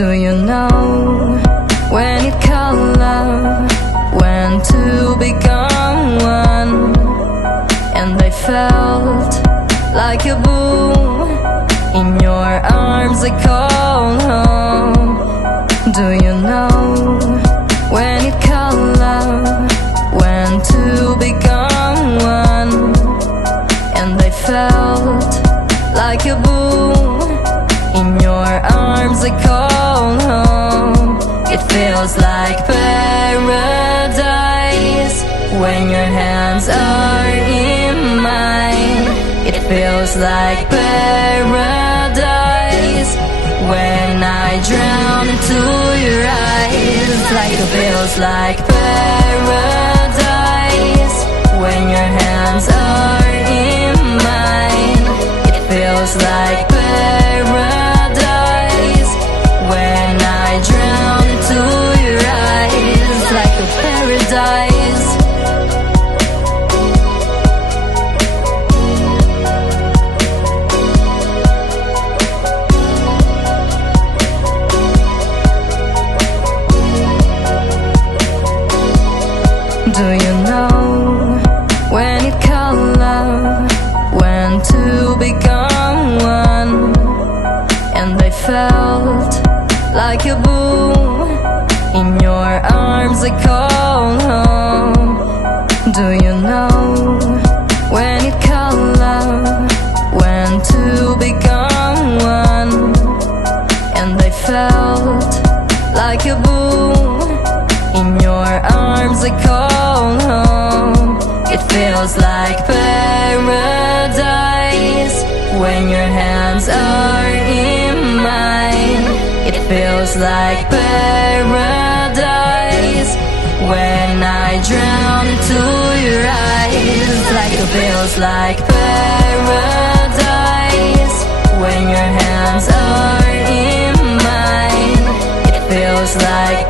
Do you know when you call love, when to become one? And I felt like a boom in your arms, I call home. Do you know when you call love, when to become one? And I felt like a boom in your arms, I call home. It feels like paradise when your hands are in mine. It feels like paradise when I drown into your eyes. Like it feels like paradise when your hands are in mine. It feels like paradise when I drown into your eyes. Like a paradise. Do you know when you call love, when to become one? And I felt like a boom in your arms, I call home. Do you know when you call love, when to become one? And I felt like a boom in your arms, I call home. It feels like paradise when your hands are in mine. It feels like paradise when I drown into your eyes. Like it feels like paradise when your hands are in mine. It feels like